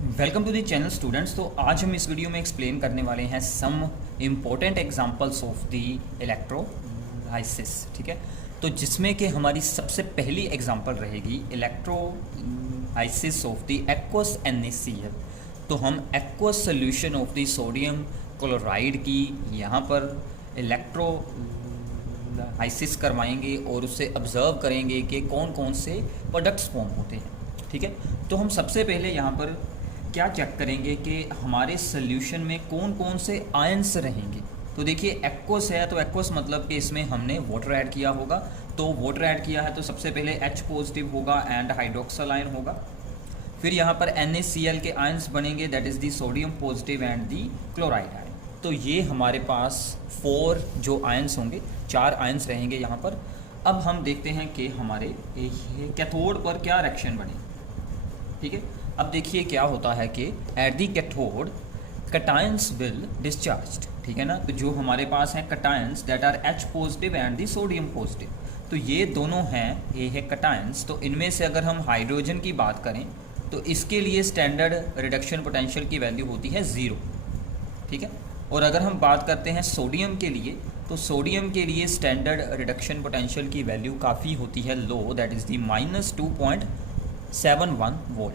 Welcome to the channel students. तो आज हम इस वीडियो में एक्सप्लेन करने वाले हैं some important examples of the electrolysis. ठीक है, तो जिसमें कि हमारी सबसे पहली एग्जांपल रहेगी electrolysis of the aqueous NaCl। तो हम aqueous solution of the sodium chloride की यहाँ पर इलेक्ट्रोलाइसिस करवाएंगे और उससे ऑब्जर्व करेंगे कि कौन कौन से प्रोडक्ट्स फॉर्म होते हैं। ठीक है, तो हम सबसे पहले यहाँ पर क्या चेक करेंगे कि हमारे सोल्यूशन में कौन कौन से आयंस रहेंगे। तो देखिए एक्वस है, तो एक्वस मतलब कि इसमें हमने वाटर ऐड किया होगा। तो वाटर ऐड किया है तो सबसे पहले H पॉजिटिव होगा एंड हाइड्रोक्सल आयन होगा। फिर यहाँ पर NaCl के आयंस बनेंगे, that is the sodium positive and the chloride ion. तो ये हमारे पास 4 जो आयंस होंगे, 4 आयंस रहेंगे यहाँ पर। अब हम देखते हैं कि हमारे कैथोड पर क्या रिएक्शन बने। ठीक है, अब देखिए क्या होता है कि at the cathode cations will discharge. ठीक है ना, तो जो हमारे पास हैं cations that are H positive and the sodium positive, तो ये दोनों हैं, ये है कटायंस। तो इनमें से अगर हम हाइड्रोजन की बात करें तो इसके लिए स्टैंडर्ड रिडक्शन पोटेंशियल की वैल्यू होती है 0। ठीक है, और अगर हम बात करते हैं सोडियम के लिए, तो सोडियम के लिए स्टैंडर्ड रिडक्शन पोटेंशियल की वैल्यू काफ़ी होती है लो, दैट इज़ दी -2.71 वोल्ट।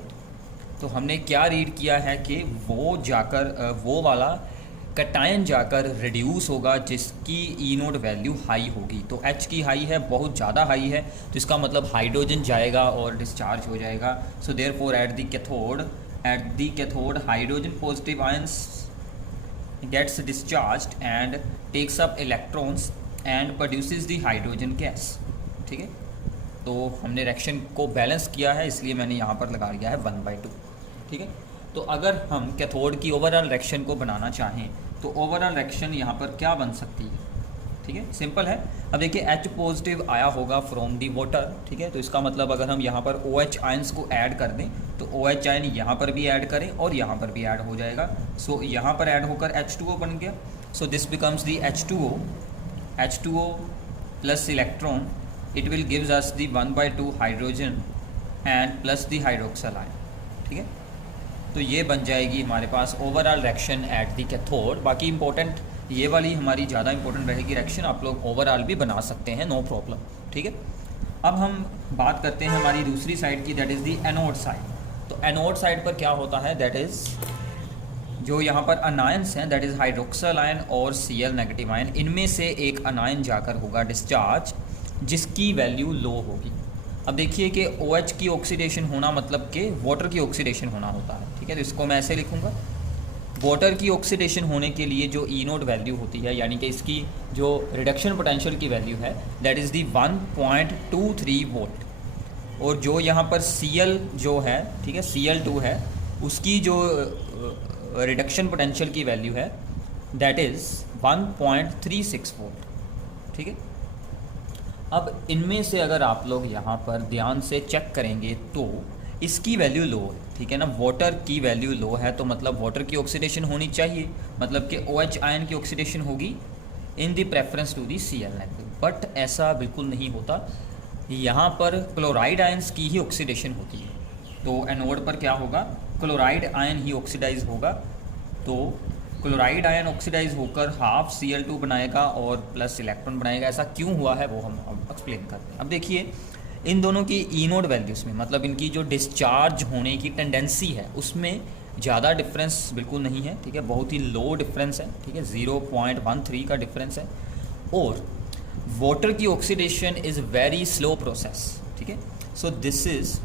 तो हमने क्या रीड किया है कि वो वाला कटायन जाकर रिड्यूस होगा जिसकी ई नोड वैल्यू हाई होगी। तो H की हाई है, बहुत ज़्यादा हाई है, तो इसका मतलब हाइड्रोजन जाएगा और डिस्चार्ज हो जाएगा। So therefore at the cathode hydrogen positive ions gets discharged and takes up electrons and produces the hydrogen gas. ठीक है, तो हमने रिएक्शन को बैलेंस किया है, इसलिए मैंने यहाँ पर लगा दिया है 1/2। ठीक है, तो अगर हम कैथोड की ओवरऑल रिएक्शन को बनाना चाहें तो ओवरऑल रिएक्शन यहाँ पर क्या बन सकती है। ठीक है, सिंपल है। अब देखिए H पॉजिटिव आया होगा फ्रॉम दी वाटर। ठीक है, तो इसका मतलब अगर हम यहाँ पर OH आयंस को ऐड कर दें तो OH आयन यहाँ पर भी ऐड करें और यहाँ पर भी ऐड हो जाएगा। सो यहाँ पर ऐड होकर H2O बन गया। So this becomes the H2O plus electron, it will gives us the 1/2 hydrogen and plus the hydroxyl ion. ठीक है, तो ये बन जाएगी हमारे पास overall reaction at the cathode. बाकी इंपॉर्टेंट ये वाली हमारी ज़्यादा इंपॉर्टेंट रहेगी रिएक्शन, आप लोग ओवरऑल भी बना सकते हैं, नो प्रॉब्लम। ठीक है, अब हम बात करते हैं हमारी दूसरी साइड की, that is the anode side. तो एनोड साइड पर क्या होता है, दैट इज़ जो यहाँ पर अनायंस हैं, दैट इज़ हाइड्रोक्सल आयन और Cl नेगेटिव आयन, इनमें से एक अनायन जाकर होगा डिस्चार्ज जिसकी वैल्यू लो होगी। अब देखिए कि OH की ऑक्सीडेशन होना मतलब कि वाटर की ऑक्सीडेशन होना होता है। ठीक है, तो इसको मैं ऐसे लिखूँगा, वाटर की ऑक्सीडेशन होने के लिए जो ई नोड वैल्यू होती है, यानी कि इसकी जो रिडक्शन पोटेंशियल की वैल्यू है, दैट इज़ दी 1.23 वोल्ट। और जो यहाँ पर Cl जो है, ठीक है, Cl2 है, उसकी जो रिडक्शन पोटेंशियल की वैल्यू है दैट इज़ 1.36 वोल्ट। ठीक है, अब इनमें से अगर आप लोग यहाँ पर ध्यान से चेक करेंगे तो इसकी वैल्यू लो है। ठीक है ना, वाटर की वैल्यू लो है, तो मतलब वाटर की ऑक्सीडेशन होनी चाहिए, मतलब कि OH आयन की ऑक्सीडेशन होगी in the preference to the Cl negative. But ऐसा बिल्कुल नहीं होता, यहाँ पर क्लोराइड आयंस की ही ऑक्सीडेशन होती है। तो एनोड पर क्या होगा, क्लोराइड आयन ही ऑक्सीडाइज होगा। तो क्लोराइड आयन ऑक्सीडाइज होकर हाफ Cl2 बनाएगा और प्लस इलेक्ट्रॉन बनाएगा। ऐसा क्यों हुआ है वो हम अब एक्सप्लेन करते हैं। अब देखिए इन दोनों की ई नोड वैल्यूज़ में, मतलब इनकी जो डिस्चार्ज होने की टेंडेंसी है उसमें ज़्यादा डिफरेंस बिल्कुल नहीं है। ठीक है, बहुत ही लो डिफरेंस है। ठीक है, 0.13 का डिफरेंस है। और वाटर की oxidation is very slow process. ठीक है, सो दिस इज़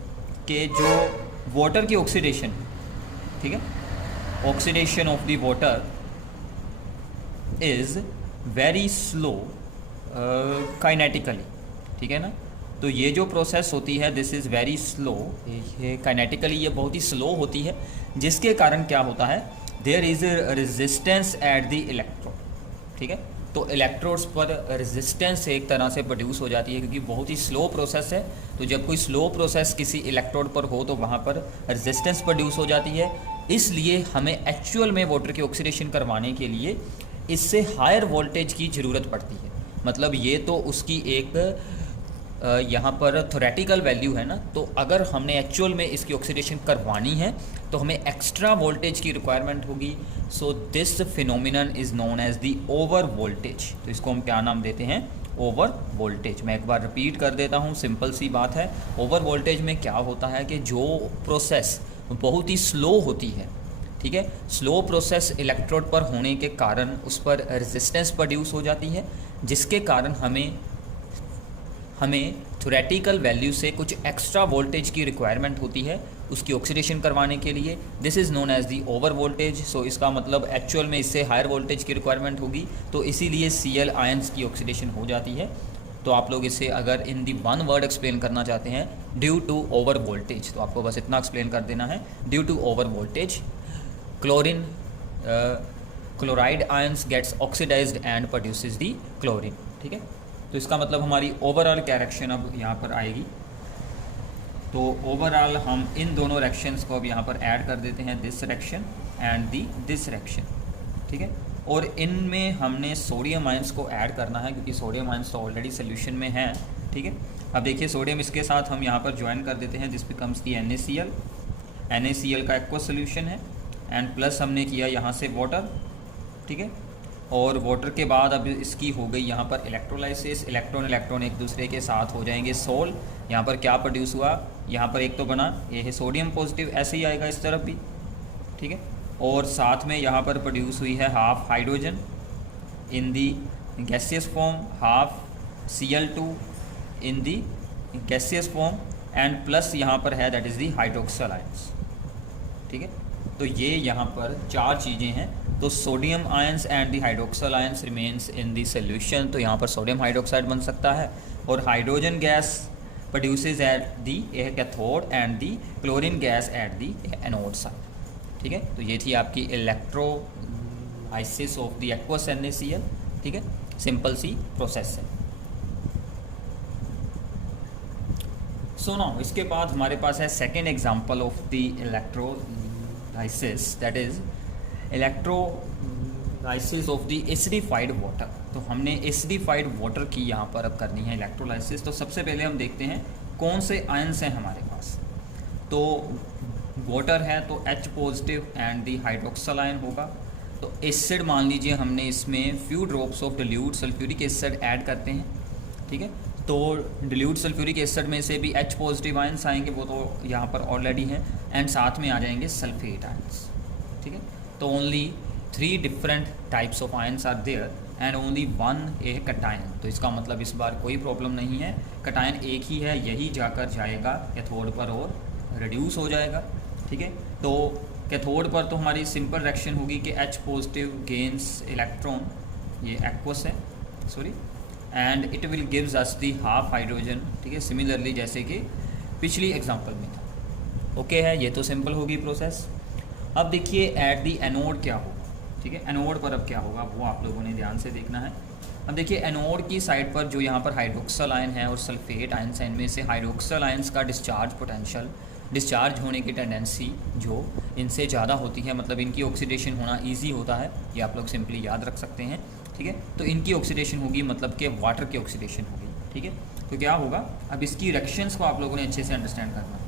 के जो वाटर की ऑक्सीडेशन, ठीक है, oxidation of the water is very slow kinetically. ठीक है ना, तो ये जो प्रोसेस होती है दिस इज़ वेरी स्लो, ये काइनेटिकली ये बहुत ही स्लो होती है, जिसके कारण क्या होता है, there is resistance at the electrode. ठीक है, तो इलेक्ट्रोड्स पर रेजिस्टेंस एक तरह से प्रोड्यूस हो जाती है क्योंकि बहुत ही स्लो प्रोसेस है। तो जब कोई स्लो प्रोसेस किसी इलेक्ट्रोड पर हो तो वहाँ पर रेजिस्टेंस प्रोड्यूस हो जाती है। इसलिए हमें एक्चुअल में वाटर की ऑक्सीडेशन करवाने के लिए इससे हायर वोल्टेज की ज़रूरत पड़ती है। मतलब ये तो उसकी एक यहाँ पर थ्योरेटिकल वैल्यू है ना, तो अगर हमने एक्चुअल में इसकी ऑक्सीडेशन करवानी है तो हमें एक्स्ट्रा वोल्टेज की रिक्वायरमेंट होगी। So this phenomenon is known as the over voltage. तो इसको हम क्या नाम देते हैं? Over voltage. मैं एक बार रिपीट कर देता हूँ, सिंपल सी बात है। ओवर वोल्टेज में क्या होता है कि जो प्रोसेस बहुत ही स्लो होती है, ठीक है, स्लो प्रोसेस इलेक्ट्रोड पर होने के कारण उस पर रेजिस्टेंस प्रोड्यूस हो जाती है, जिसके कारण हमें थ्योरेटिकल वैल्यू से कुछ एक्स्ट्रा वोल्टेज की रिक्वायरमेंट होती है उसकी ऑक्सीडेशन करवाने के लिए। This is known as the over voltage. So इसका मतलब एक्चुअल में इससे हायर वोल्टेज की रिक्वायरमेंट होगी, तो इसीलिए Cl आयंस की ऑक्सीडेशन हो जाती है। तो आप लोग इसे अगर इन दी वन वर्ड एक्सप्लेन करना चाहते हैं, ड्यू टू ओवर वोल्टेज, तो आपको बस इतना एक्सप्लेन कर देना है, due to over voltage chloride ions gets oxidised and produces the chlorine. ठीक है, तो इसका मतलब हमारी ओवरऑल क्या रिएक्शन अब यहाँ पर आएगी। तो ओवरऑल हम इन दोनों रिएक्शंस को अब यहाँ पर ऐड कर देते हैं, this reaction and this reaction. ठीक है, और इनमें हमने सोडियम आयंस को ऐड करना है, क्योंकि सोडियम आयंस तो ऑलरेडी सोल्यूशन में है। ठीक है, अब देखिए सोडियम इसके साथ हम यहाँ पर ज्वाइन कर देते हैं, this becomes the NaCl। NaCl का एक्वा सोल्यूशन है, एंड प्लस हमने किया यहाँ से वाटर। ठीक है, और वाटर के बाद अब इसकी हो गई यहाँ पर इलेक्ट्रोलाइसिस। इलेक्ट्रॉन एक दूसरे के साथ हो जाएंगे सोल। यहाँ पर क्या प्रोड्यूस हुआ, यहाँ पर एक तो बना, ये है सोडियम पॉजिटिव, ऐसे ही आएगा इस तरफ भी। ठीक है, और साथ में यहाँ पर प्रोड्यूस हुई है half hydrogen in the gaseous form, half Cl2 in the gaseous form, and plus यहाँ पर है that is the hydroxyl ions. ठीक है, तो ये यहाँ पर चार चीज़ें हैं। तो sodium ions and the hydroxyl ions remains in the solution, तो यहाँ पर सोडियम हाइड्रोक्साइड बन सकता है, और hydrogen gas produces eight the cathode and the chlorine gas at the anode side. ठीक है, तो ये थी आपकी electrolysis of the aqueous NaCl। ठीक है, सिंपल सी प्रोसेस है। सो नाउ इसके बाद हमारे पास है second example of the electrolysis, that is electrolysis of the acidified water. तो हमने एसिडिफाइड वाटर की यहाँ पर अब करनी है इलेक्ट्रोलाइसिस। तो सबसे पहले हम देखते हैं कौन से आयंस हैं हमारे पास। तो वाटर है तो H positive and the hydroxyl ion होगा। तो एसिड मान लीजिए हमने इसमें few drops of dilute sulphuric acid add करते हैं। ठीक है, तो डिल्यूट सल्फ्यूरिक एसिड में से भी H पॉजिटिव आयंस आएंगे, वो तो यहाँ पर ऑलरेडी हैं, एंड साथ में आ जाएंगे सल्फेट आयंस। ठीक है, तो only 3 different types of ions are there and only 1 a cation. तो इसका मतलब इस बार कोई प्रॉब्लम नहीं है, कटायन एक ही है, यही जाकर जाएगा कैथोड पर और रिड्यूस हो जाएगा। ठीक है, तो कैथोड पर तो हमारी सिंपल रिएक्शन होगी कि H पॉजिटिव गेन्स इलेक्ट्रॉन, ये एक्वस है sorry, and it will gives us the half hydrogen. ठीक है, सिमिलरली जैसे कि पिछली एग्जांपल में था। ओके है, ये तो सिंपल होगी प्रोसेस। अब देखिए एट दी एनोड क्या होगा। ठीक है, एनोड पर अब क्या होगा वो आप लोगों ने ध्यान से देखना है। अब देखिए एनोड की साइड पर जो यहाँ पर हाइड्रोक्सल आयन है और सल्फेट आयंस है, इनमें से हाइड्रोक्सल आयंस का डिस्चार्ज पोटेंशियल, डिस्चार्ज होने की टेंडेंसी जो इनसे ज़्यादा होती है, मतलब इनकी ऑक्सीडेशन होना ईजी होता है, ये आप लोग सिंपली याद रख सकते हैं। ठीक है, तो इनकी ऑक्सीडेशन होगी मतलब कि वाटर की ऑक्सीडेशन होगी। ठीक है, तो क्या होगा, अब इसकी रिएक्शंस को आप लोगों ने अच्छे से अंडरस्टैंड करना है।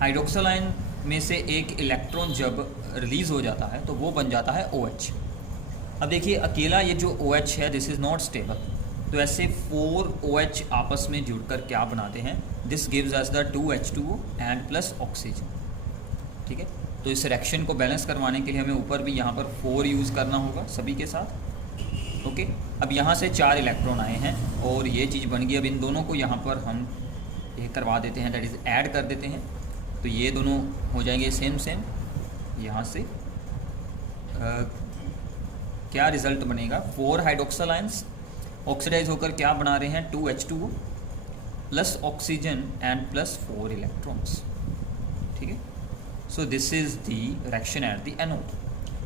हाइड्रोक्सल आयन में से एक इलेक्ट्रॉन जब रिलीज़ हो जाता है तो वो बन जाता है OH। अब देखिए अकेला ये जो OH है दिस इज़ नॉट स्टेबल, तो ऐसे 4 OH आपस में जुड़कर क्या बनाते हैं, this gives us the 2H2O and plus oxygen. ठीक है, तो इस रिएक्शन को बैलेंस करवाने के लिए हमें ऊपर भी यहाँ पर 4 यूज़ करना होगा सभी के साथ। ओके, अब यहाँ से 4 इलेक्ट्रॉन आए हैं और ये चीज़ बन गई। अब इन दोनों को यहाँ पर हम ये करवा देते हैं, दैट इज़ ऐड कर देते हैं, तो ये दोनों हो जाएंगे सेम। यहाँ से क्या रिज़ल्ट बनेगा, 4 हाइड्रोक्सल आयंस ऑक्सीडाइज होकर क्या बना रहे हैं, 2H2O plus oxygen and plus 4 electrons. ठीक है, so this is the reaction at the anode.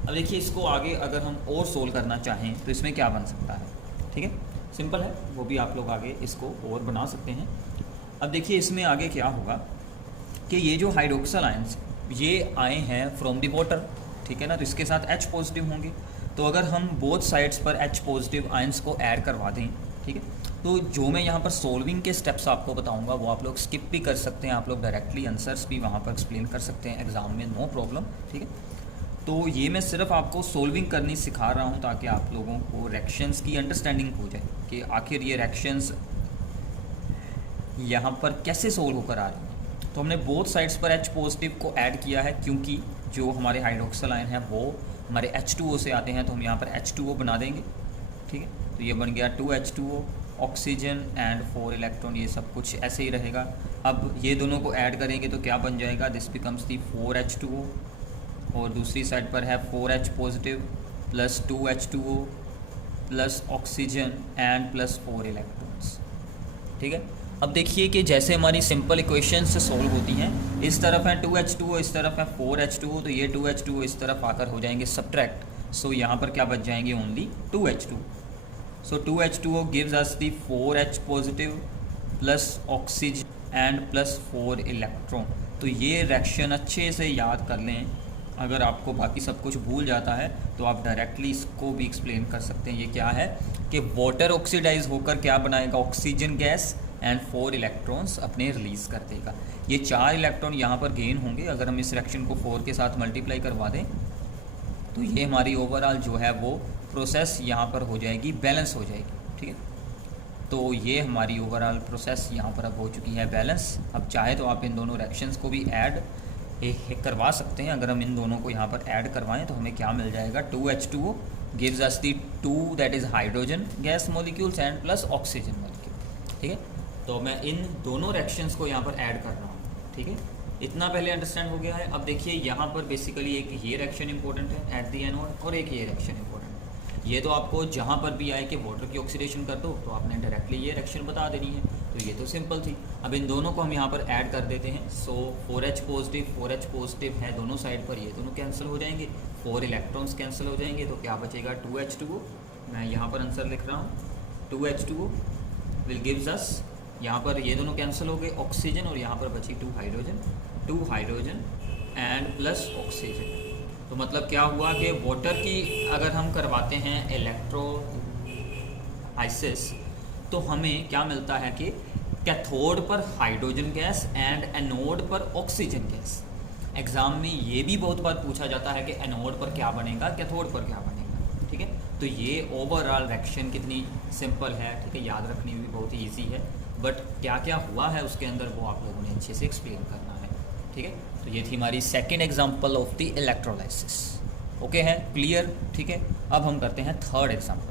अब देखिए इसको आगे अगर हम और सोल्व करना चाहें तो इसमें क्या बन सकता है। ठीक है, सिंपल है, वो भी आप लोग आगे इसको और बना सकते हैं। अब देखिए इसमें आगे क्या होगा कि ये जो हाइड्रोक्सल आयंस ये आए हैं फ्रॉम दी वाटर। ठीक है ना, तो इसके साथ H पॉजिटिव होंगे, तो अगर हम बोथ साइड्स पर H पॉजिटिव आयंस को ऐड करवा दें, ठीक है, तो जो मैं यहाँ पर सोल्विंग के स्टेप्स आपको बताऊंगा वो आप लोग स्किप भी कर सकते हैं, आप लोग डायरेक्टली आंसर्स भी वहाँ पर एक्सप्लेन कर सकते हैं एग्ज़ाम में, नो प्रॉब्लम, ठीक है। तो ये मैं सिर्फ आपको सोल्विंग करनी सिखा रहा हूँ ताकि आप लोगों को रिएक्शंस की अंडरस्टैंडिंग हो जाए कि आखिर ये रिएक्शंस यहाँ पर कैसे सोल्व होकर आ रही हैं। तो हमने बोथ साइड्स पर H पॉजिटिव को ऐड किया है क्योंकि जो हमारे हाइड्रोक्सिल आयन है वो हमारे H2O से आते हैं, तो हम यहाँ पर H2O बना देंगे, ठीक है। तो ये बन गया 2H2O, ऑक्सीजन एंड 4 इलेक्ट्रॉन, ये सब कुछ ऐसे ही रहेगा। अब ये दोनों को ऐड करेंगे तो क्या बन जाएगा, दिस बिकम्स दी 4H2O, और दूसरी साइड पर है 4H positive plus 2H2O plus oxygen and plus 4 electrons, ठीक है। अब देखिए कि जैसे हमारी सिंपल इक्वेशन से सॉल्व होती हैं, इस तरफ है 2H2O, इस तरफ है 4H2O, तो ये 2H2O इस तरफ आकर हो जाएंगे सब्ट्रैक्ट, सो यहाँ पर क्या बच जाएंगे, only 2H2। So 2H2O gives us the 4H positive plus oxygen and plus 4 electron. तो ये रिएक्शन अच्छे से याद कर लें, अगर आपको बाकी सब कुछ भूल जाता है तो आप डायरेक्टली इसको भी एक्सप्लेन कर सकते हैं। ये क्या है कि वाटर ऑक्सीडाइज होकर क्या बनाएगा, ऑक्सीजन गैस एंड 4 इलेक्ट्रॉन्स अपने रिलीज़ कर देगा। ये 4 इलेक्ट्रॉन यहाँ पर गेन होंगे, अगर हम इस रिएक्शन को 4 के साथ मल्टीप्लाई करवा दें तो ये हमारी ओवरऑल जो है वो प्रोसेस यहाँ पर हो जाएगी, बैलेंस हो जाएगी, ठीक है। तो ये हमारी ओवरऑल प्रोसेस यहाँ पर अब हो चुकी है बैलेंस। अब चाहे तो आप इन दोनों रिएक्शंस को भी ऐड करवा सकते हैं। अगर हम इन दोनों को यहाँ पर ऐड करवाएं तो हमें क्या मिल जाएगा, 2H2O gives us the 2 that is hydrogen gas molecules and plus oxygen molecule, ठीक है। तो मैं इन दोनों रिएक्शंस को यहाँ पर ऐड कर रहा हूँ, ठीक है। इतना पहले अंडरस्टैंड हो गया है। अब देखिए यहाँ पर बेसिकली एक ये रिएक्शन इंपॉर्टेंट है एट दी एनोड, और एक ये रिएक्शन इंपॉर्टेंट है। ये तो आपको जहाँ पर भी आए कि वाटर की ऑक्सीडेशन कर दो तो आपने डायरेक्टली ये रिएक्शन बता देनी है, तो ये तो सिंपल थी। अब इन दोनों को हम यहाँ पर ऐड कर देते हैं। सो 4H पॉजिटिव है दोनों साइड पर, ये दोनों कैंसिल हो जाएंगे, 4 इलेक्ट्रॉन्स कैंसिल हो जाएंगे, तो क्या बचेगा, 2H2O। मैं यहाँ पर आंसर लिख रहा हूँ, 2H2O विल गिव्स अस, यहाँ पर ये दोनों कैंसिल हो गए, ऑक्सीजन, और यहाँ पर बची 2 हाइड्रोजन एंड प्लस ऑक्सीजन। तो मतलब क्या हुआ कि वाटर की अगर हम करवाते हैं इलेक्ट्रोलाइसिस तो हमें क्या मिलता है कि कैथोड पर हाइड्रोजन गैस एंड एनोड पर ऑक्सीजन गैस। एग्जाम में ये भी बहुत बार पूछा जाता है कि एनोड पर क्या बनेगा, कैथोड पर क्या बनेगा, ठीक है। तो ये ओवरऑल रिएक्शन कितनी सिंपल है, ठीक है, याद रखनी भी बहुत ही ईजी है, बट क्या क्या हुआ है उसके अंदर वो आप लोगों ने अच्छे से एक्सप्लेन करना है, ठीक है। तो ये थी हमारी second example of the electrolysis, okay है, क्लियर, ठीक है। अब हम करते हैं थर्ड एग्जाम्पल।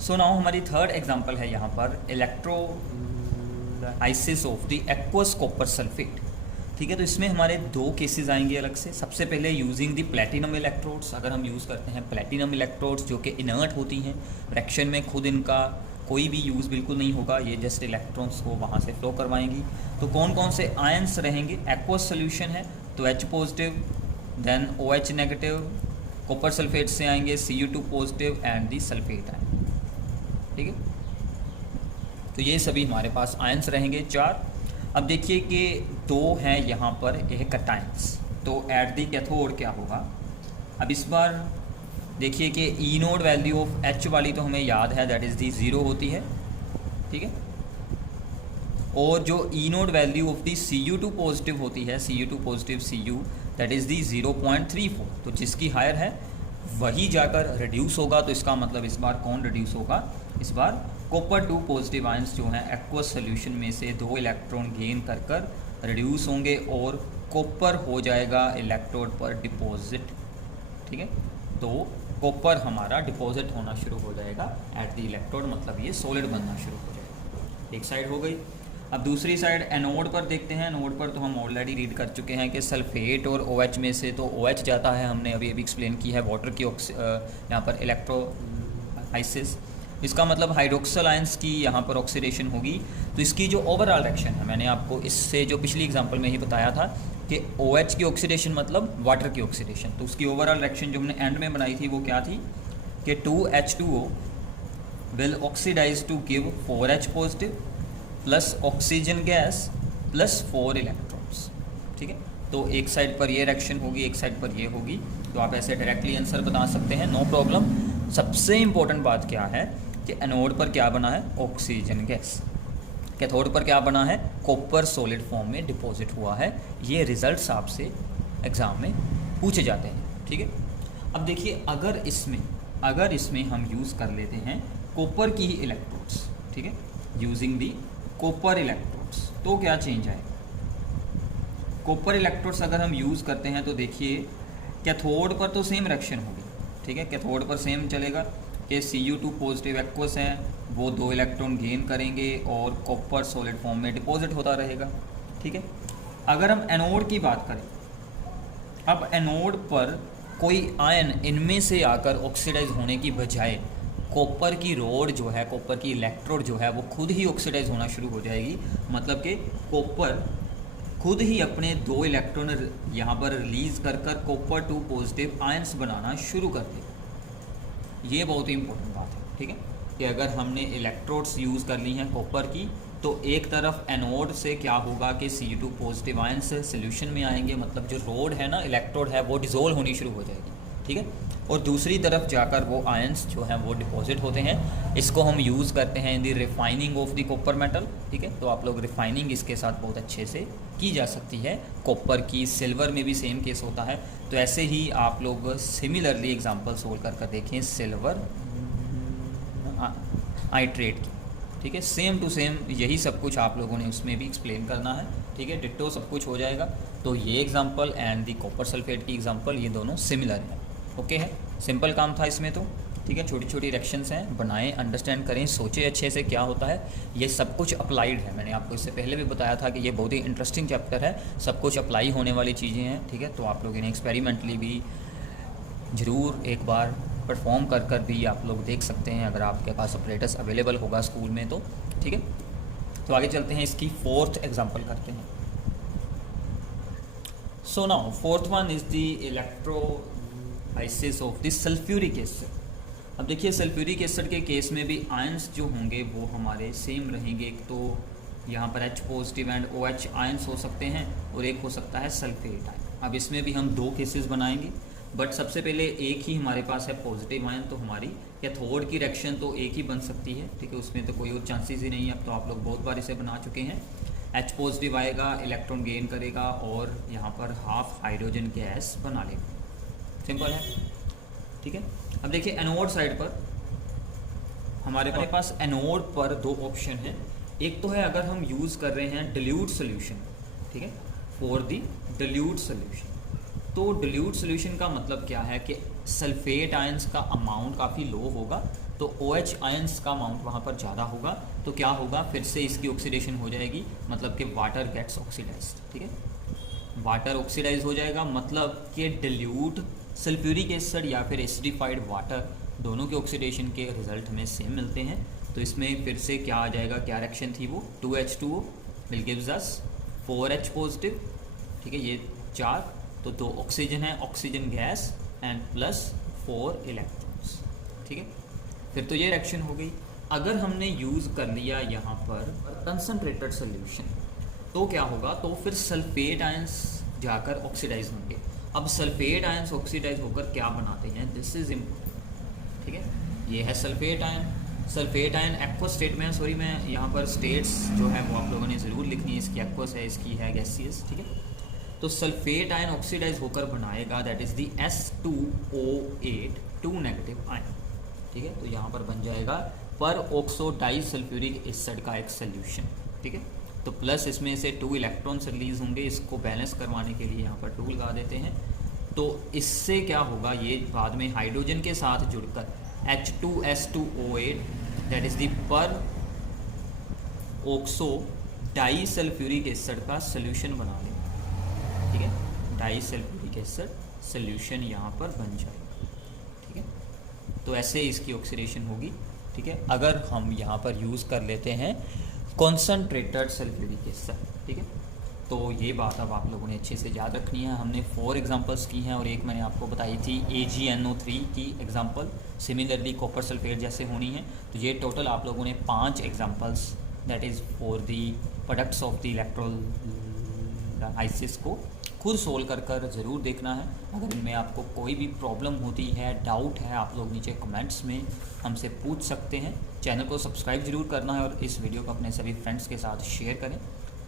सो नाउ हमारी थर्ड एग्जाम्पल है यहाँ पर electrolysis of the aqueous copper sulphate, ठीक है। तो इसमें हमारे 2 केसेस आएंगे अलग से। सबसे पहले यूजिंग द प्लेटिनम इलेक्ट्रोड्स, अगर हम यूज़ करते हैं प्लेटिनम इलेक्ट्रोड्स जो कि इनर्ट होती हैं, रिएक्शन में खुद इनका कोई भी यूज़ बिल्कुल नहीं होगा, ये जस्ट इलेक्ट्रॉन्स को वहाँ से फ्लो करवाएंगी। तो कौन कौन से आयंस रहेंगे, एक्वस सोल्यूशन है तो H positive, then OH negative, copper sulphate से आएंगे Cu2 positive and the sulphate ion, ठीक है। तो ये सभी हमारे पास आयंस रहेंगे 4। अब देखिए कि 2 हैं यहाँ पर ये कैटायंस, तो एट दी कैथोड क्या होगा। अब इस बार देखिए कि ई नोड वैल्यू ऑफ H वाली तो हमें याद है, दैट इज़ दी 0 होती है, ठीक है। और जो ई node value of the Cu2 positive होती है, Cu2 positive Cu, that is the 0.34, तो जिसकी हायर है वही जाकर रिड्यूस होगा। तो इसका मतलब इस बार कौन रिड्यूस होगा, इस बार कॉपर 2 पॉजिटिव आयंस जो हैं एक्वस सोल्यूशन में से 2 इलेक्ट्रॉन गेन कर रिड्यूस होंगे और कॉपर हो जाएगा इलेक्ट्रोड पर डिपॉजिट, ठीक है। तो कॉपर हमारा डिपॉजिट होना शुरू हो जाएगा एट द इलेक्ट्रोड, मतलब ये सॉलिड बनना शुरू हो जाएगा। एक साइड हो गई। अब दूसरी साइड एनोड पर देखते हैं। एनोड पर तो हम ऑलरेडी रीड कर चुके हैं कि सल्फेट और OH में से तो OH जाता है, हमने अभी एक्सप्लेन की है वाटर की यहाँ पर इलेक्ट्रोलाइसिस। इसका मतलब हाइड्रोक्सिल आयंस की यहाँ पर ऑक्सीडेशन होगी। तो इसकी जो ओवरऑल रिएक्शन है, मैंने आपको इससे जो पिछली एग्जांपल में ही बताया था कि OH की ऑक्सीडेशन मतलब वाटर की ऑक्सीडेशन, तो उसकी ओवरऑल रिएक्शन जो हमने एंड में बनाई थी वो क्या थी कि 2H2O will oxidise to give 4H positive plus oxygen gas plus 4 electrons, ठीक है। तो एक साइड पर ये रिएक्शन होगी, एक साइड पर ये होगी, तो आप ऐसे डायरेक्टली आंसर बता सकते हैं, नो प्रॉब्लम। सबसे इम्पोर्टेंट बात क्या है, कि एनोड पर क्या बना है, ऑक्सीजन गैस, कैथोड पर क्या बना है, कॉपर सॉलिड फॉर्म में डिपॉजिट हुआ है। ये रिजल्ट्स आपसे एग्ज़ाम में पूछे जाते हैं, ठीक है। अब देखिए अगर इसमें हम यूज़ कर लेते हैं कॉपर की ही इलेक्ट्रोड्स, ठीक है, यूजिंग दी कॉपर इलेक्ट्रोड्स, तो क्या चेंज आएगा। कॉपर इलेक्ट्रोड्स अगर हम यूज़ करते हैं तो देखिए कैथोड पर तो सेम रिएक्शन होगी, ठीक है, कैथोड पर सेम चलेगा कि Cu2 पॉजिटिव एक्वस हैं, वो 2 इलेक्ट्रॉन गेन करेंगे और कॉपर सॉलिड फॉर्म में डिपॉजिट होता रहेगा, ठीक है। अगर हम एनोड की बात करें, अब एनोड पर कोई आयन इनमें से आकर ऑक्सीडाइज होने की बजाय कॉपर की रोड जो है, कॉपर की इलेक्ट्रोड जो है वो खुद ही ऑक्सीडाइज होना शुरू हो जाएगी। मतलब कि कॉपर खुद ही अपने 2 इलेक्ट्रॉन यहाँ पर रिलीज़ कर कॉपर 2 पॉजिटिव आयंस बनाना शुरू कर देगा। ये बहुत ही इंपॉर्टेंट बात है, ठीक है, कि अगर हमने इलेक्ट्रोड्स यूज़ कर ली हैं कॉपर की, तो एक तरफ एनोड से क्या होगा कि Cu2 पॉजिटिव आयंस सोल्यूशन में आएंगे, मतलब जो रोड है ना, इलेक्ट्रोड है, वो डिज़ोल्व होनी शुरू हो जाएगी, ठीक है, और दूसरी तरफ जाकर वो आयंस जो हैं वो डिपॉजिट होते हैं। इसको हम यूज़ करते हैं in the refining of the copper metal, ठीक है। तो आप लोग रिफाइनिंग इसके साथ बहुत अच्छे से की जा सकती है, कॉपर की, सिल्वर में भी सेम केस होता है। तो ऐसे ही आप लोग सिमिलरली एग्जांपल सोल्व कर देखें सिल्वर आइट्रेट की, ठीक है, सेम टू सेम यही सब कुछ आप लोगों ने उसमें भी एक्सप्लेन करना है, ठीक है, डिट्टो सब कुछ हो जाएगा। तो ये example and the copper sulphate की एग्जांपल, ये दोनों सिमिलर हैं, ओके है। सिंपल काम था इसमें तो, ठीक है, छोटी छोटी रिएक्शंस हैं, बनाएं, अंडरस्टैंड करें, सोचें अच्छे से क्या होता है। ये सब कुछ अप्लाइड है, मैंने आपको इससे पहले भी बताया था कि ये बहुत ही इंटरेस्टिंग चैप्टर है, सब कुछ अप्लाई होने वाली चीज़ें हैं, ठीक है। तो आप लोग इन्हें एक्सपेरिमेंटली भी ज़रूर एक बार परफॉर्म कर भी आप लोग देख सकते हैं, अगर आपके पास ऑपरेटर्स अवेलेबल होगा स्कूल में तो, ठीक है। तो आगे चलते हैं, इसकी 4th एग्जांपल करते हैं। So now 4th one is the electrolysis of the sulphuric acid. अब देखिए सल्फ्यूरिक एसिड के केस में भी आयंस जो होंगे वो हमारे सेम रहेंगे। एक तो यहाँ पर H positive and OH ions हो सकते हैं और एक हो सकता है सल्फेट आयन। अब इसमें भी हम 2 केसेस बनाएंगे, बट सबसे पहले एक ही हमारे पास है पॉजिटिव आयन, तो हमारी कैथोड की रिएक्शन तो एक ही बन सकती है, ठीक है, उसमें तो कोई और चांसेस ही नहीं है। अब तो आप लोग बहुत बार इसे बना चुके हैं। H पॉजिटिव आएगा, इलेक्ट्रॉन गेन करेगा और यहाँ पर हाफ हाइड्रोजन गैस बना लेगा, सिंपल है, ठीक है। अब देखिए एनोड साइड पर हमारे पास एनोड पर 2 ऑप्शन है। एक तो है अगर हम यूज़ कर रहे हैं डिल्यूट सोल्यूशन, ठीक है, फॉर दी डिल्यूट सोल्यूशन। तो डिल्यूट सोल्यूशन का मतलब क्या है कि सल्फेट आयंस का अमाउंट काफ़ी लो होगा, तो OH आयंस का अमाउंट वहाँ पर ज़्यादा होगा, तो क्या होगा, फिर से इसकी ऑक्सीडेशन हो जाएगी, मतलब कि वाटर गेट्स ऑक्सीडाइज्ड, ठीक है, वाटर ऑक्सीडाइज हो जाएगा, मतलब कि डिल्यूट सल्फ्यूरिक एसिड या फिर एसिडिफाइड वाटर दोनों के ऑक्सीडेशन के रिजल्ट में सेम मिलते हैं। तो इसमें फिर से क्या आ जाएगा, क्या रिएक्शन थी वो, 2H2O will gives us 4H positive, ठीक है, ये 4, तो 2 ऑक्सीजन है, oxygen gas and plus 4 electrons, ठीक है। फिर तो ये रिएक्शन हो गई। अगर हमने यूज़ कर लिया यहाँ पर कंसनट्रेटेड सोल्यूशन, तो क्या होगा, तो फिर सल्फेट आयंस जाकर ऑक्सीडाइज होंगे। अब सल्फेट आयंस ऑक्सीडाइज होकर क्या बनाते हैं, दिस इज इम्पोर्टेंट, ठीक है। ये है sulphate ion, sulphate ion aqueous state में है, सॉरी मैं यहाँ पर स्टेट्स जो है वो आप लोगों ने ज़रूर लिखनी है, इसकी एक्वस है, इसकी है गैसियस, ठीक है। तो सल्फेट आयन ऑक्सीडाइज होकर बनाएगा that is the S2O8 2 negative ion, ठीक है। तो यहाँ पर बन जाएगा पर ऑक्सो डाई सल्फ्यूरिक एसिड का एक सोल्यूशन, ठीक है। तो प्लस इसमें से 2 इलेक्ट्रॉन्स रिलीज होंगे, इसको बैलेंस करवाने के लिए यहाँ पर 2 लगा देते हैं। तो इससे क्या होगा, ये बाद में हाइड्रोजन के साथ जुड़कर H2S2O8 दैट इज़ दी पर ऑक्सो डाई सल्फ्यूरिक एसिड का सोल्यूशन बना लेंगे, ठीक है, डाई सल्फ्यूरिक एसिड सोल्यूशन यहाँ पर बन जाएगा, ठीक है। तो ऐसे इसकी ऑक्सीडेशन होगी, ठीक है। अगर हम यहाँ पर यूज़ कर लेते हैं कॉन्सनट्रेटेड सल्फ्यूरिक एसिड, ठीक है, तो ये बात अब आप लोगों ने अच्छे से याद रखनी है। हमने 4 एग्जांपल्स की हैं और एक मैंने आपको बताई थी AgNO3 की एग्जांपल, सिमिलरली कॉपर सल्फेट जैसे होनी है। तो ये टोटल आप लोगों ने 5 examples that is for the products of the electrolysis को खुद सोल्व कर ज़रूर देखना है। अगर इनमें आपको कोई भी प्रॉब्लम होती है, डाउट है, आप लोग नीचे कमेंट्स में हमसे पूछ सकते हैं। चैनल को सब्सक्राइब ज़रूर करना है और इस वीडियो को अपने सभी फ्रेंड्स के साथ शेयर करें।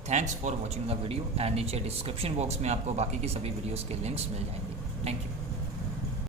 Thanks for watching the video and नीचे डिस्क्रिप्शन बॉक्स में आपको बाकी की सभी वीडियोज़ के लिंक्स मिल जाएंगे। Thank you.